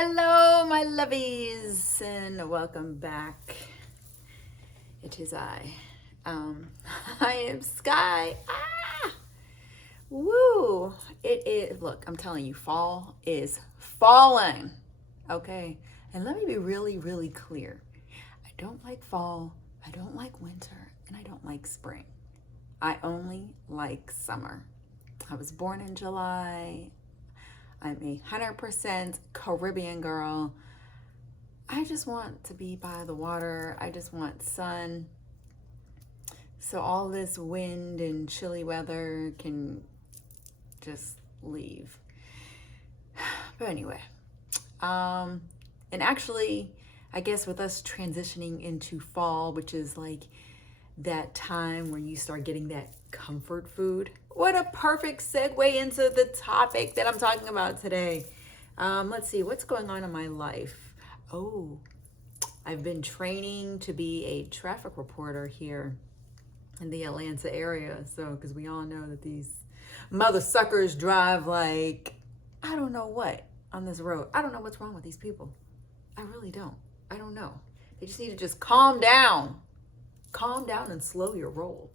Hello, my lovies, and welcome back. It is I. I am Sky. Woo! It is. Look, I'm telling you, fall is falling. Okay, and let me be really, really clear. I don't like fall. I don't like winter, and I don't like spring. I only like summer. I was born in July. I'm 100% Caribbean girl. I just want to be by the water. I just want sun. So all this wind and chilly weather can just leave. But anyway, and actually, I guess with us transitioning into fall, which is like that time when you start getting that comfort food. What a perfect segue into the topic that I'm talking about today. Let's see, what's going on in my life? Oh, I've been training to be a traffic reporter here in the Atlanta area. So, because we all know that these mother suckers drive like, I don't know what on this road. I don't know what's wrong with these people. I really don't. I don't know. They just need to just calm down. Calm down and slow your roll.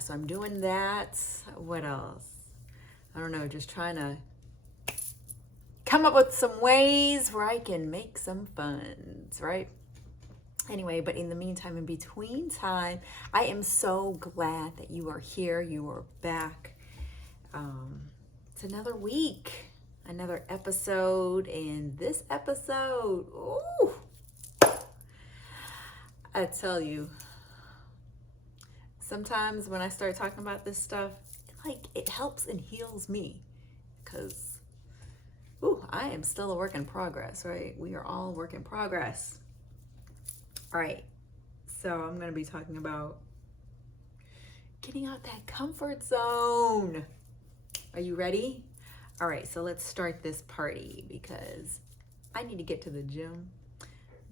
So I'm doing that. What else? I don't know, just trying to come up with some ways where I can make some funds, right? Anyway, but in the meantime, in between time, I am so glad that you are here. You are back. It's another week, another episode, and this episode, ooh, I tell you, sometimes when I start talking about this stuff, it helps and heals me because, I am still a work in progress, right? We are all work in progress. All right, so I'm going to be talking about getting out that comfort zone. Are you ready? All right, so let's start this party because I need to get to the gym.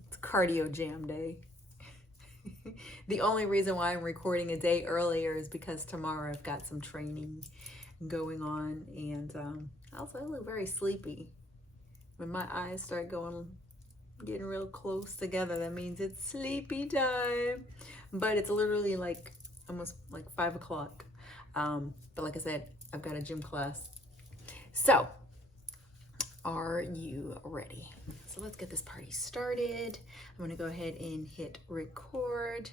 It's cardio jam day. The only reason why I'm recording a day earlier is because tomorrow I've got some training going on, and also I look very sleepy. When my eyes start getting real close together, that means it's sleepy time. But it's literally like almost like 5 o'clock. But like I said, I've got a gym class. So, are you ready? So let's get this party started. I'm gonna go ahead and hit record.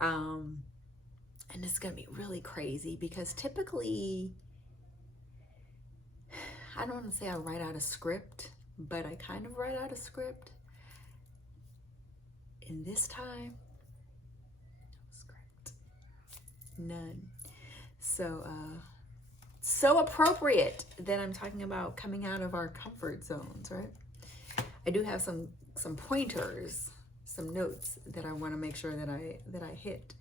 And it's gonna be really crazy because typically, I don't want to say I write out a script, but I kind of write out a script. And this time, no script, none. So appropriate that I'm talking about coming out of our comfort zones, right? I do have some pointers, some notes that I want to make sure that I hit,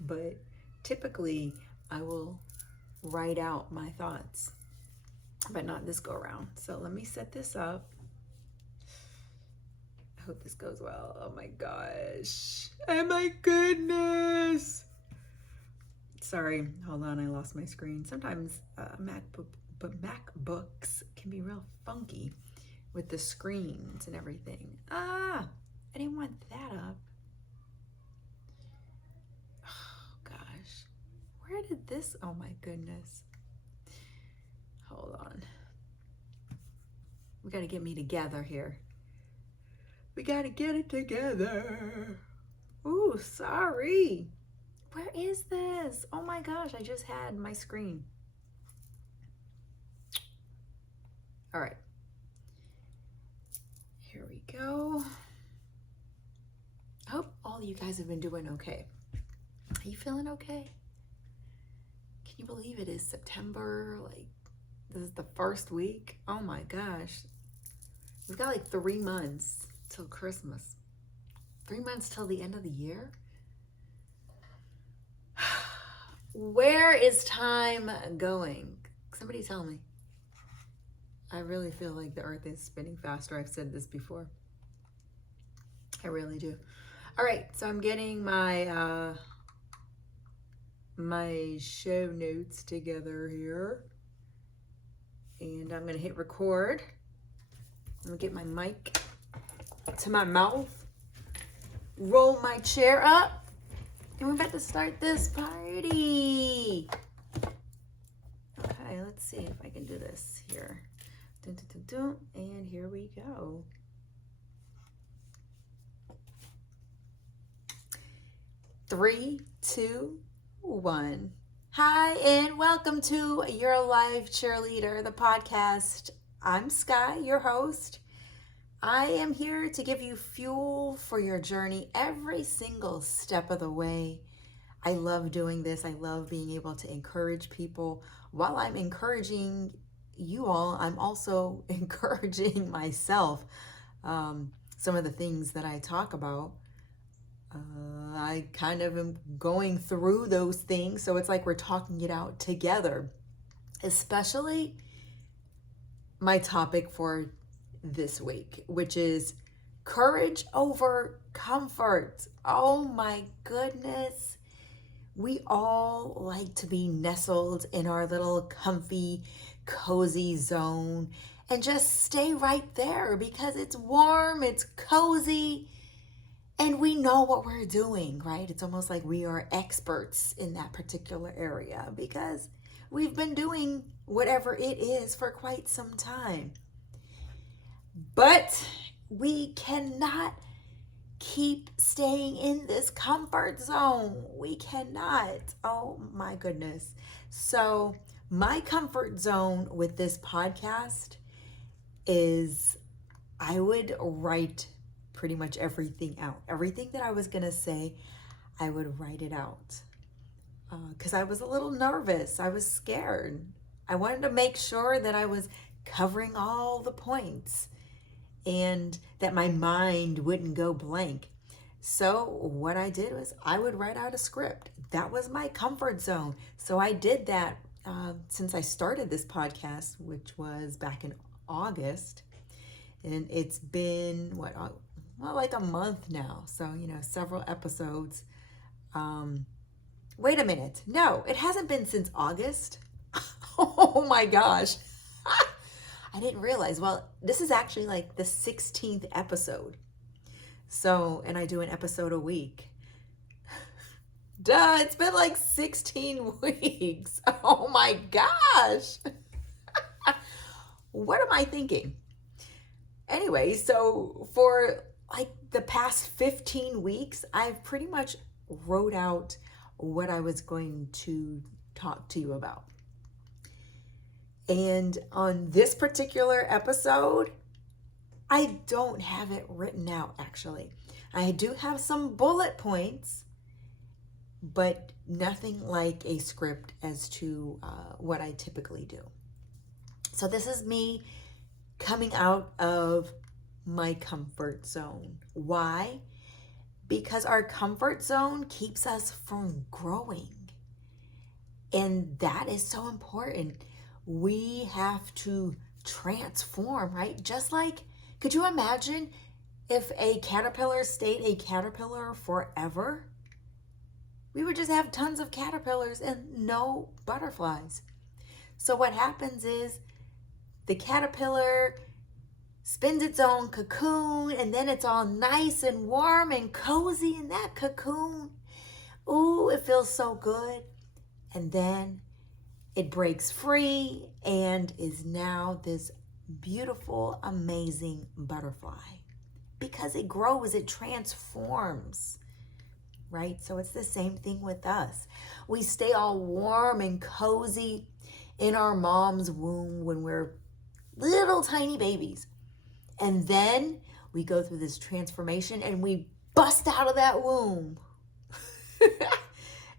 but typically I will write out my thoughts, but not this go around. So let me set this up. I hope this goes well. Oh my gosh. Oh my goodness. Sorry, hold on, I lost my screen. Sometimes MacBooks can be real funky with the screens and everything. I didn't want that up. Oh gosh, where did this, oh my goodness. Hold on. We gotta get me together here. We gotta get it together. Ooh, sorry. Where is this? Oh my gosh, I just had my screen. All right. Here we go. I hope all of you guys have been doing okay. Are you feeling okay? Can you believe it is September? Like, this is the first week. Oh my gosh. We've got like 3 months till Christmas. 3 months till the end of the year? Where is time going? Somebody tell me. I really feel like the earth is spinning faster. I've said this before. I really do. All right, so I'm getting my my show notes together here. And I'm gonna hit record. Let me get my mic to my mouth, roll my chair up, and we're about to start this party. Okay, let's see if I can do this here. Dun, dun, dun, dun. And here we go. 3, 2, 1. Hi, and welcome to Your Life Cheerleader, the podcast. I'm Sky, your host. I am here to give you fuel for your journey every single step of the way. I love doing this. I love being able to encourage people. While I'm encouraging you all, I'm also encouraging myself. Some of the things that I talk about, I kind of am going through those things. So it's like we're talking it out together, especially my topic for this week, which is courage over comfort. Oh my goodness. We all like to be nestled in our little comfy, cozy zone and just stay right there because it's warm, it's cozy, and we know what we're doing, right? It's almost like we are experts in that particular area because we've been doing whatever it is for quite some time. But we cannot keep staying in this comfort zone. We cannot. Oh my goodness. So my comfort zone with this podcast is I would write pretty much everything out. Everything that I was going to say, I would write it out. Because I was a little nervous. I was scared. I wanted to make sure that I was covering all the points and that my mind wouldn't go blank. So what I did was I would write out a script. That was my comfort zone. So I did that since I started this podcast, which was back in August. And it's been, like a month now. So, several episodes. Wait a minute. No, it hasn't been since August. Oh my gosh. I didn't realize. Well, this is actually like the 16th episode. So, and I do an episode a week. Duh, it's been like 16 weeks. Oh my gosh. What am I thinking? Anyway, so for like the past 15 weeks, I've pretty much wrote out what I was going to talk to you about. And on this particular episode, I don't have it written out, actually. I do have some bullet points, but nothing like a script as to what I typically do. So this is me coming out of my comfort zone. Why? Because our comfort zone keeps us from growing. And that is so important. We have to transform, right? Just like, could you imagine if a caterpillar stayed a caterpillar forever? We would just have tons of caterpillars and no butterflies. So what happens is the caterpillar spins its own cocoon, and then it's all nice and warm and cozy in that cocoon. Ooh, it feels so good. And then it breaks free and is now this beautiful, amazing butterfly. Because it grows, it transforms, right? So it's the same thing with us. We stay all warm and cozy in our mom's womb when we're little tiny babies. And then we go through this transformation and we bust out of that womb.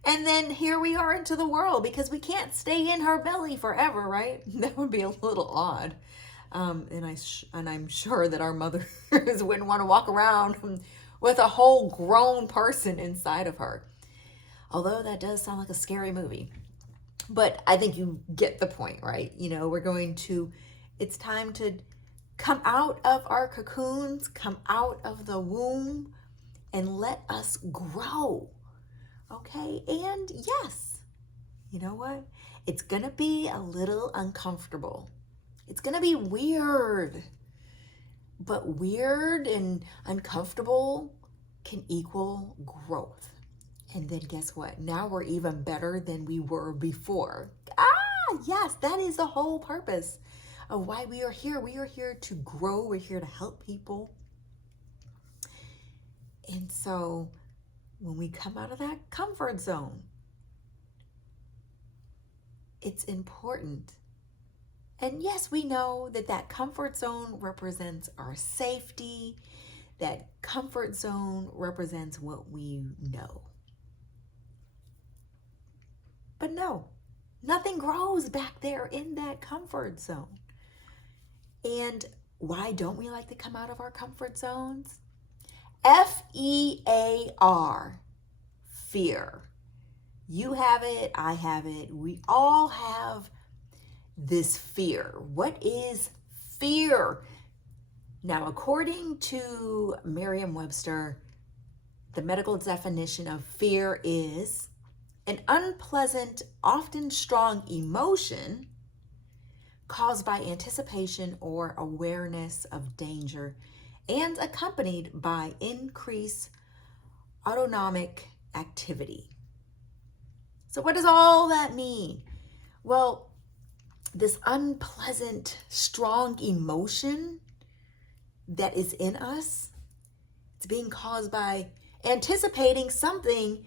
And then here we are into the world because we can't stay in her belly forever, right? That would be a little odd. And I'm sure that our mothers wouldn't want to walk around with a whole grown person inside of her. Although that does sound like a scary movie. But I think you get the point, right? It's time to come out of our cocoons, come out of the womb, and let us grow. Okay? And yes, you know what? It's gonna be a little uncomfortable. It's gonna be weird. But weird and uncomfortable can equal growth. And then guess what? Now we're even better than we were before. Yes, that is the whole purpose of why we are here. We are here to grow. We're here to help people. And so when we come out of that comfort zone, it's important. And yes, we know that that comfort zone represents our safety. That comfort zone represents what we know. But no, nothing grows back there in that comfort zone. And why don't we like to come out of our comfort zones? FEAR, fear. You have it, I have it, we all have this fear. What is fear? Now, according to Merriam-Webster, the medical definition of fear is an unpleasant, often strong emotion caused by anticipation or awareness of danger and accompanied by increased autonomic activity. So what does all that mean? Well, this unpleasant, strong emotion that is in us, it's being caused by anticipating something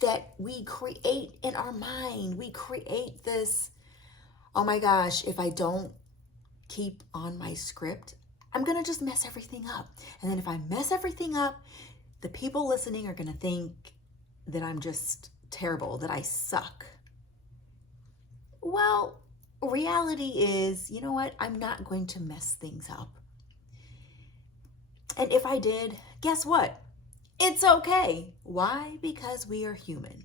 that we create in our mind. We create this, oh my gosh, if I don't keep on my script, I'm going to just mess everything up. And then if I mess everything up, the people listening are going to think that I'm just terrible, that I suck. Well, reality is, you know what? I'm not going to mess things up. And if I did, guess what? It's okay. Why? Because we are human.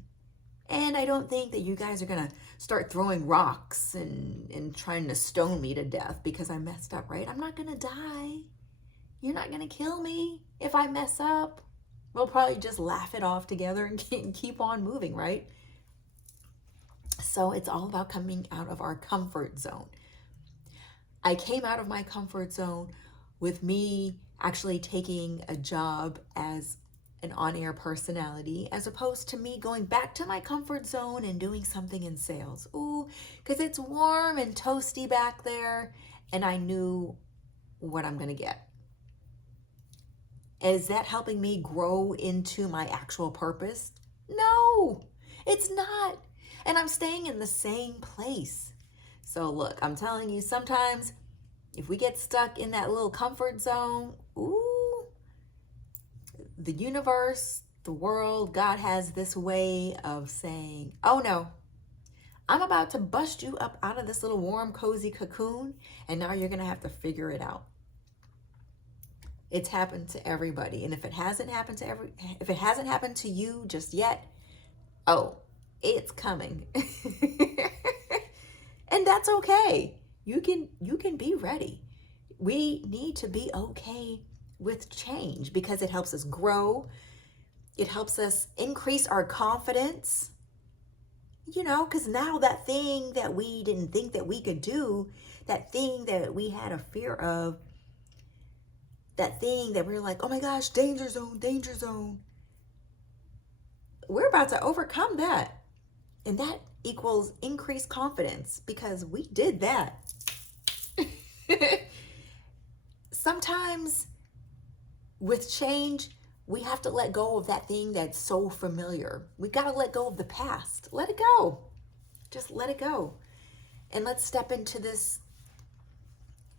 And I don't think that you guys are going to start throwing rocks and trying to stone me to death because I messed up, right? I'm not going to die. You're not going to kill me if I mess up. We'll probably just laugh it off together and keep on moving, right? So it's all about coming out of our comfort zone. I came out of my comfort zone with me actually taking a job as an on-air personality, as opposed to me going back to my comfort zone and doing something in sales. Ooh, because it's warm and toasty back there, and I knew what I'm going to get. Is that helping me grow into my actual purpose? No, it's not. And I'm staying in the same place. So look, I'm telling you, sometimes if we get stuck in that little comfort zone, ooh, the universe, the world, God has this way of saying, oh no, I'm about to bust you up out of this little warm, cozy cocoon, and now you're going to have to figure it out. It's happened to everybody. And if it hasn't happened to you just yet, oh, it's coming. And that's okay. You can be ready. We need to be okay with change because it helps us grow. It helps us increase our confidence. You know, because now that thing that we didn't think that we could do, that thing that we had a fear of, that thing that we were like, oh my gosh, danger zone, danger zone. We're about to overcome that. And that equals increased confidence because we did that. Sometimes with change, we have to let go of that thing that's so familiar. We got to let go of the past. Let it go. Just let it go. And let's step into this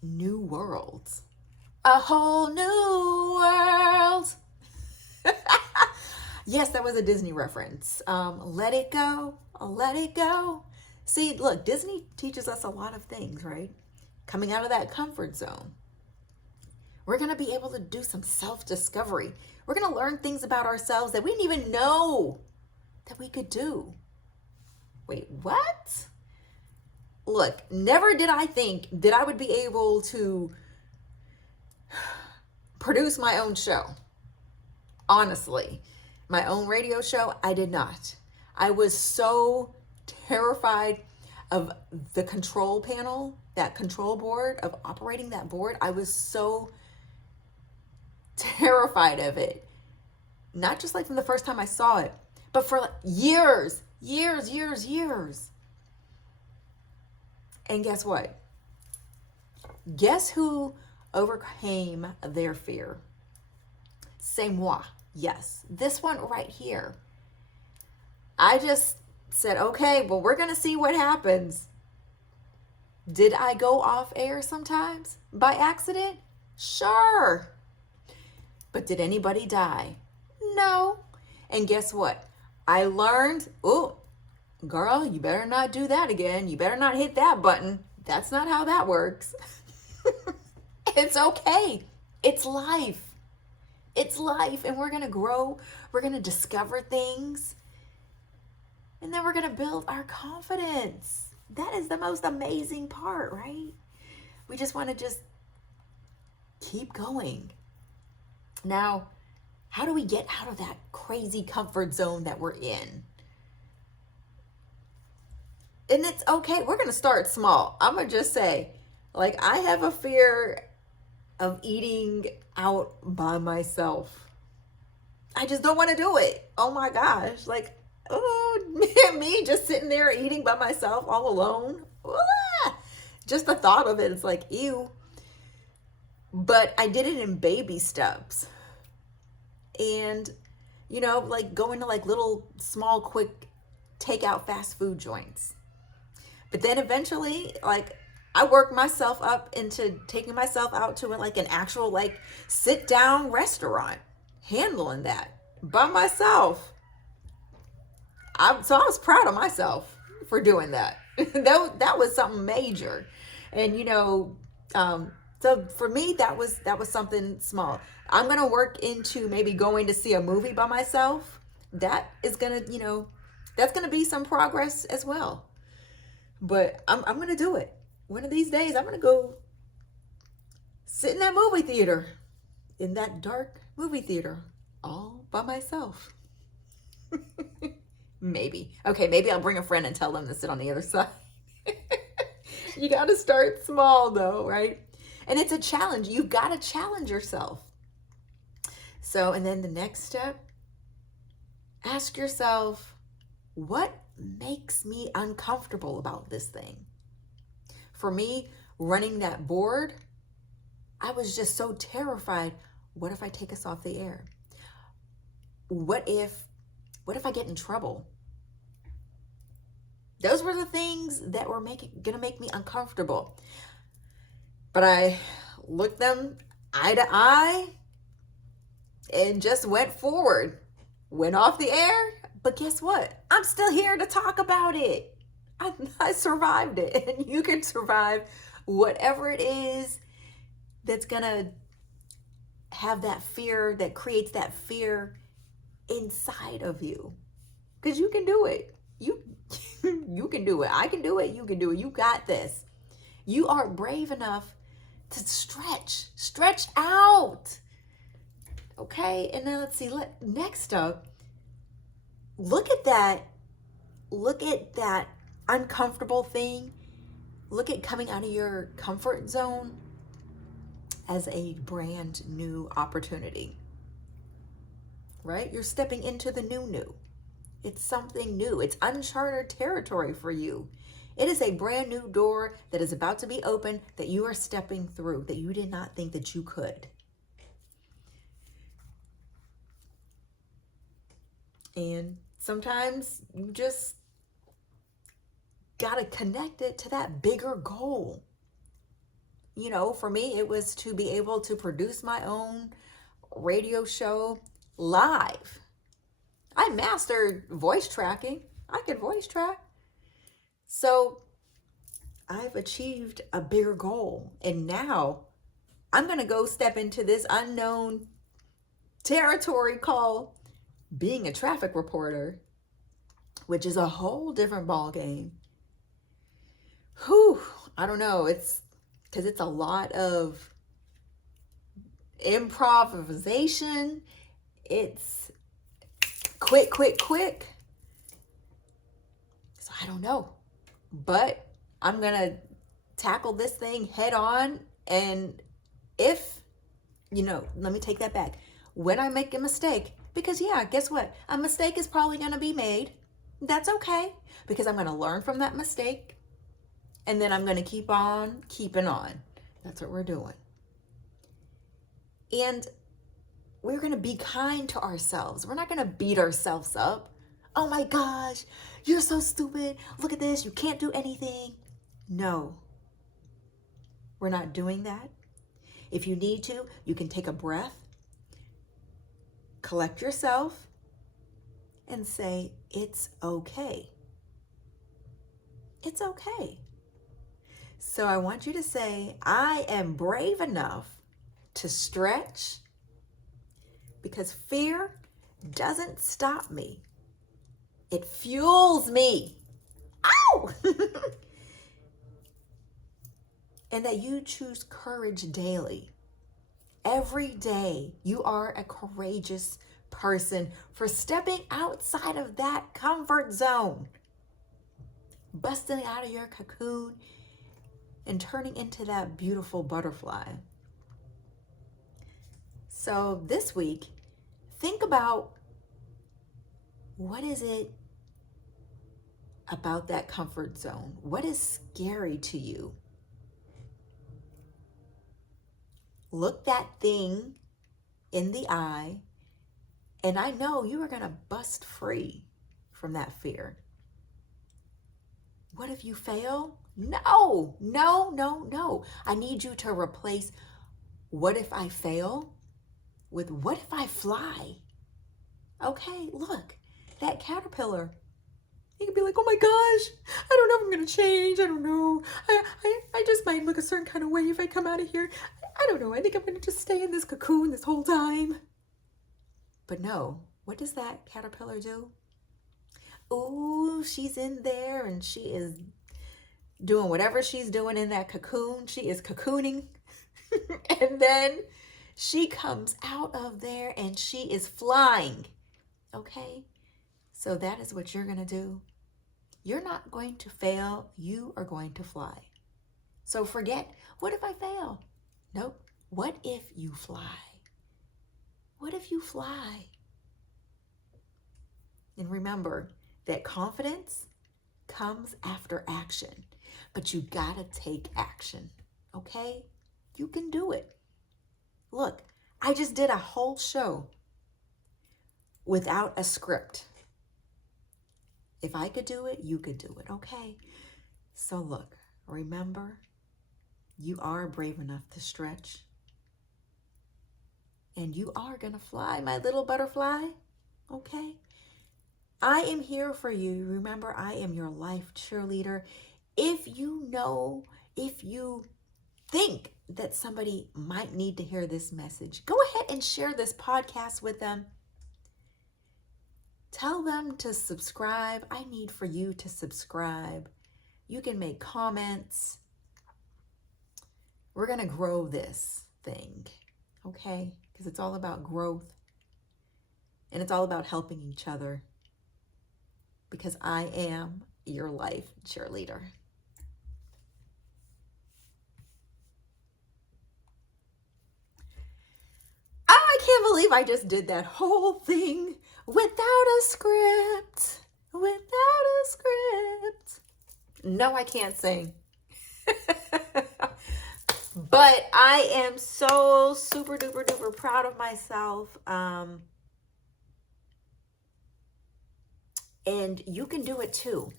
new world. A whole new world. Yes, that was a Disney reference. Let it go. Let it go. See, look, Disney teaches us a lot of things, right? Coming out of that comfort zone. We're going to be able to do some self-discovery. We're going to learn things about ourselves that we didn't even know that we could do. Wait, what? Look, never did I think that I would be able to produce my own show. Honestly, my own radio show, I did not. I was so terrified of the control panel, that control board, of operating that board. I was so terrified of it. Not just like from the first time I saw it, but for like years, years, years, years. And guess what? Guess who overcame their fear? C'est moi. Yes, this one right here. I just said, okay, well, we're going to see what happens. Did I go off air sometimes by accident? Sure. But did anybody die? No. And guess what? I learned, oh, girl, you better not do that again. You better not hit that button. That's not how that works. It's okay. It's life. It's life. And we're going to grow. We're going to discover things. And then we're going to build our confidence. That is the most amazing part, right? We just want to just keep going. Now, how do we get out of that crazy comfort zone that we're in? And it's okay. We're going to start small. I'm going to just say, like, I have a fear of eating out by myself. I just don't want to do it. Oh my gosh. Like, oh, me just sitting there eating by myself all alone. Ah! Just the thought of it is like, ew. But I did it in baby steps. And, you know, like going to like little small, quick takeout fast food joints. But then eventually, like, I worked myself up into taking myself out to like an actual like sit down restaurant, handling that by myself. So I was proud of myself for doing that. That was something major. And, you know, so for me, that was something small. I'm going to work into maybe going to see a movie by myself. That is going to, you know, that's going to be some progress as well. But I'm going to do it. One of these days, I'm going to go sit in that movie theater, in that dark movie theater, all by myself. Maybe. Okay, maybe I'll bring a friend and tell them to sit on the other side. You got to start small though, right? And it's a challenge. You've got to challenge yourself. So, and then the next step, ask yourself, what makes me uncomfortable about this thing? For me, running that board, I was just so terrified. What if I take us off the air? What if I get in trouble? Those were the things that were gonna make me uncomfortable. But I looked them eye to eye and just went forward. Went off the air, but guess what? I'm still here to talk about it. I survived it, and you can survive whatever it is that's gonna have that fear, that creates that fear inside of you. Because you can do it. You can do it. I can do it. You can do it. You got this. You are brave enough to stretch out. Okay, and then let's see. Next up, look at that uncomfortable thing. Look at coming out of your comfort zone as a brand new opportunity, right? You're stepping into the new. It's something new. It's uncharted territory for you. It is a brand new door that is about to be opened that you are stepping through that you did not think that you could. And sometimes you just got to connect it to that bigger goal. You know, for me, it was to be able to produce my own radio show live. I mastered voice tracking. I could voice track. So I've achieved a bigger goal. And now I'm going to go step into this unknown territory called being a traffic reporter, which is a whole different ball game. Whew, I don't know. It's because it's a lot of improvisation. It's quick. So I don't know. But I'm going to tackle this thing head on. And if let me take that back. When I make a mistake, because yeah, guess what? A mistake is probably going to be made. That's okay, because I'm going to learn from that mistake, and then I'm going to keep on keeping on. That's what we're doing. And we're going to be kind to ourselves. We're not going to beat ourselves up. Oh my gosh, you're so stupid. Look at this. You can't do anything. No, we're not doing that. If you need to, you can take a breath, collect yourself, and say, it's okay. It's okay. So I want you to say, I am brave enough to stretch, because fear doesn't stop me. It fuels me. Ow! And that you choose courage daily. Every day, you are a courageous person for stepping outside of that comfort zone, busting out of your cocoon and turning into that beautiful butterfly. So this week, think about, what is it about that comfort zone? What is scary to you? Look that thing in the eye, and I know you are going to bust free from that fear. What if you fail? No, no, no, no. I need you to replace what if I fail with what if I fly? Okay, look, that caterpillar. You can be like, oh my gosh, I don't know if I'm going to change. I don't know. I just might look a certain kind of way if I come out of here. I don't know. I think I'm going to just stay in this cocoon this whole time. But no, what does that caterpillar do? Ooh, she's in there and she is doing whatever she's doing in that cocoon. She is cocooning. And then she comes out of there and she is flying. Okay? So that is what you're going to do. You're not going to fail. You are going to fly. So forget, what if I fail? Nope. What if you fly? What if you fly? And remember that confidence comes after action, but you gotta take action, okay? You can do it. Look, I just did a whole show without a script. If I could do it, you could do it, okay? So look, remember, you are brave enough to stretch. And you are gonna fly, my little butterfly, okay? I am here for you. Remember, I am your life cheerleader. If you think that somebody might need to hear this message, go ahead and share this podcast with them. Tell them to subscribe. I need for you to subscribe. You can make comments. We're going to grow this thing, okay? Because it's all about growth. And it's all about helping each other. Because I am your life cheerleader. I can't believe I just did that whole thing without a script. Without a script. No, I can't sing. But I am so super duper duper proud of myself. And you can do it too,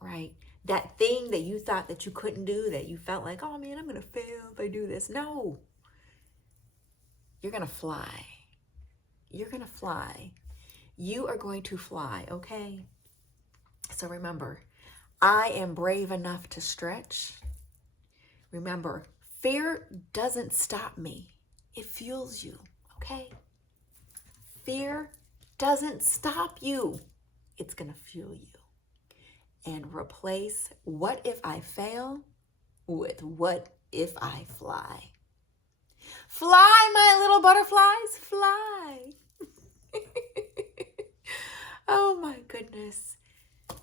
right? That thing that you thought that you couldn't do, that you felt like, oh man, I'm going to fail if I do this. No, you're going to fly. You're going to fly. You are going to fly, okay? So remember, I am brave enough to stretch. Remember, fear doesn't stop me. It fuels you, okay? Fear doesn't stop you. It's going to fuel you. And replace what if I fail with what if I fly. Fly, my little butterflies, fly. Oh my goodness.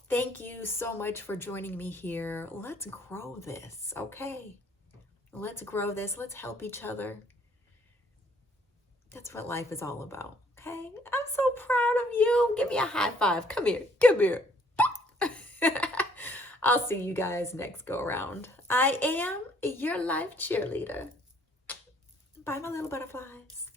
Thank you so much for joining me here. Let's grow this, okay? Let's grow this. Let's help each other. That's what life is all about. Okay? I'm so proud of you. Give me a high five. Come here. Come here. I'll see you guys next go around. I am your life cheerleader. Bye, my little butterflies.